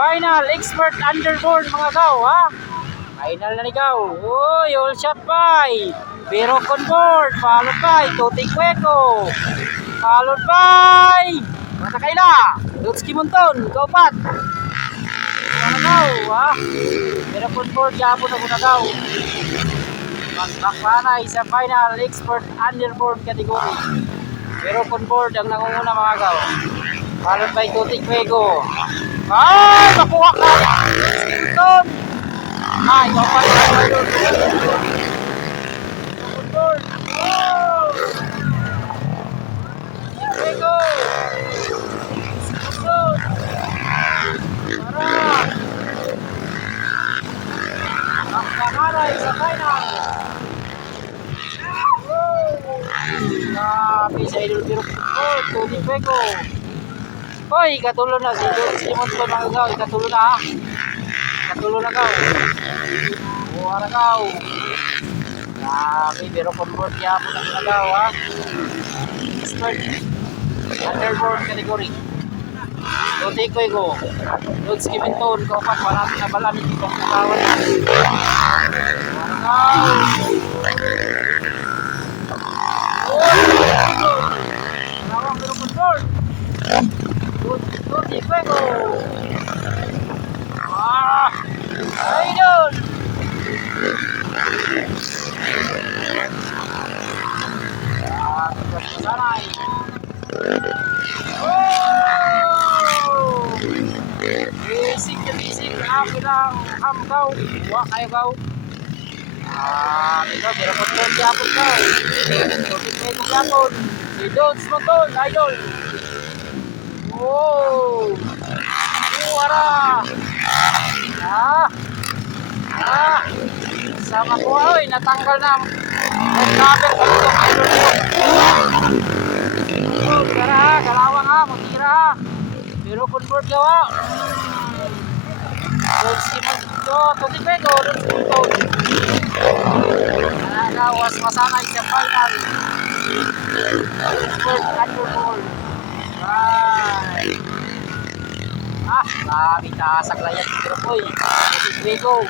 Final expert underboard mga gaw ha. Final na ligaw. Uy, all shot by Pero Conboard, followed by Tutik Cueco, followed by Mata Kaila, Lutski Monton, Kaupat. Mga gaw ha. Pero Conboard, yapon ako na gaw. Magbakanay sa final expert underboard category. Pero Conboard ang nangunguna mga gaw. Followed by Tutik Cueco. Ay, makuha ka! Monton! Ay, Kaupat na kayo. Conboard! Oh! Tutik Cueco! Monton! Para! Magbakanay sa final. Grabe sa idol pero Tutik Cueco. Hoy, katulo na si Monton mga gaw, katulo na ha. Katulo na gaw. Buwara gaw. Grabe, pero Conboard yapon na gaw ha. Expert underboard category. Tutik Cueco, Lutski Monton, Kaupat, marami na bala ni Titong Nagawan na. Buwara gaw. Nawang pero Conboard. Tutik Cueco. Idol. Sanay. Basic na basic. Ako lang hamgaw. Huwag kayo gaw. Ikaw, pero Conboard yapon gaw. Tutik Cueco yapon. Si Dodds Monton, idol. Oh, wara. Sama ko oy, natanggal na. Nagkaper ko ito idol ko. Oh, tara ha, kalawang ha, mutira ha. Pero Conboard gawa. Lutski Monton, Tutik Cueco, Lutski Monton. Nagawas masanay sa final. Conboard underboard. Right. Dami taas ang layat pero boy. Tutik Cueco,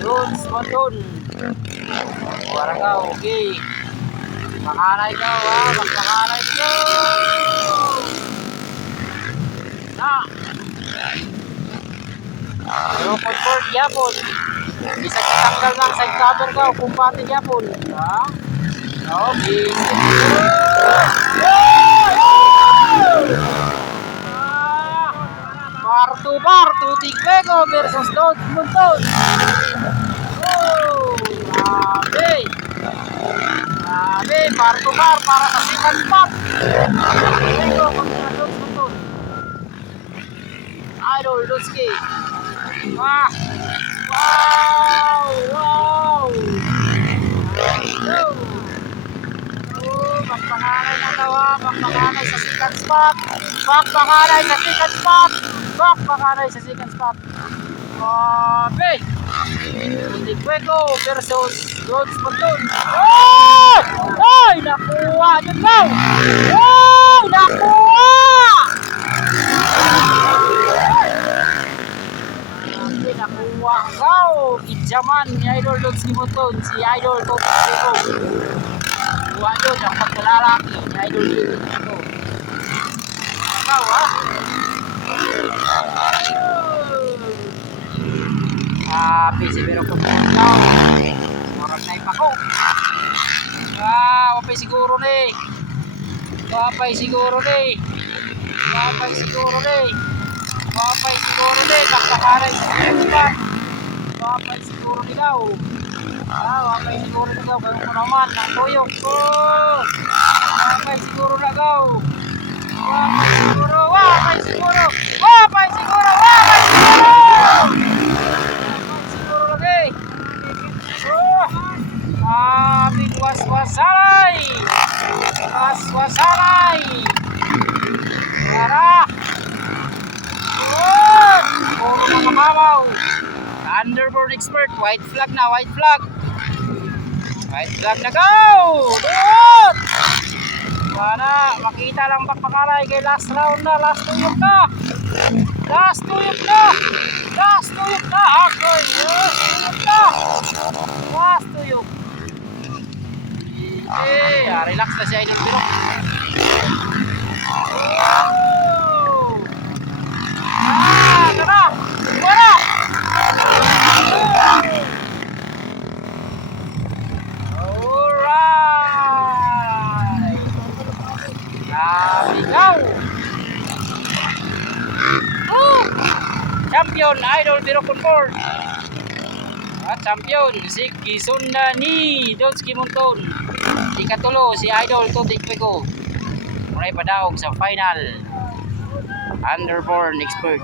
Dodds Monton. Waragaw, okay. Makanay ka ha, magpakanay ka. Pero Conboard yapon. Bisa kitanggal ng side cover ka, kumpati yapon. Okay. Bar to bar, Tutik Cueco versus Dodds Monton. Oh, grabe. Grabe, bar to bar para sa second spot. Cueco kontra Dodds Monton. Idol Lutski. Wow! Wow! Magpakanay na daw ha, magpakanay sa second spot. Magpakanay sa second spot. Magpakanay sa second spot. Grabe! Tutik Cueco versus Dodds Monton. Oh! Ay! Nakuha yun daw! Oh! Nakuha! Hindi nakuha daw! Idjaman ni Idol Lutski Monton, si Idol Tutik Cueco. Kuha yun, ang pagkalalaki ni Idol Lutski Monton. Ikaw ha? Busy pero kung daw marag na ipako. Wapay siguro ni. Wapay siguro ni. Wapay siguro ni. Wapay siguro ni. Kapakaray sa spot. Wapay siguro ni daw. Wapay siguro ni daw. Ganun ko naman ang tuyok ko. Wapay siguro na daw. Wapay siguro. Wapay siguro. Wapay siguro. Wapay siguro. Waswasanay! Waswasanay! Tara! Puro mga mabaw! Underboard expert, white flag na, white flag! White flag na go! Doon! Sana makita lang bakbakaray kay last round na, last tuyok na. Last tuyok na. Last tuyok na. Akoy, last tuyok na. Last tuyok. Relax na si Idol Biro. Oh! Tara! Tara! Alright! Nabigaw! Champion Idol Biro Concord. At champion si Kisunda ni Donski Monton. Ikatulo si Idol Tutik Pego. Muna padaog sa final. Underborn expert.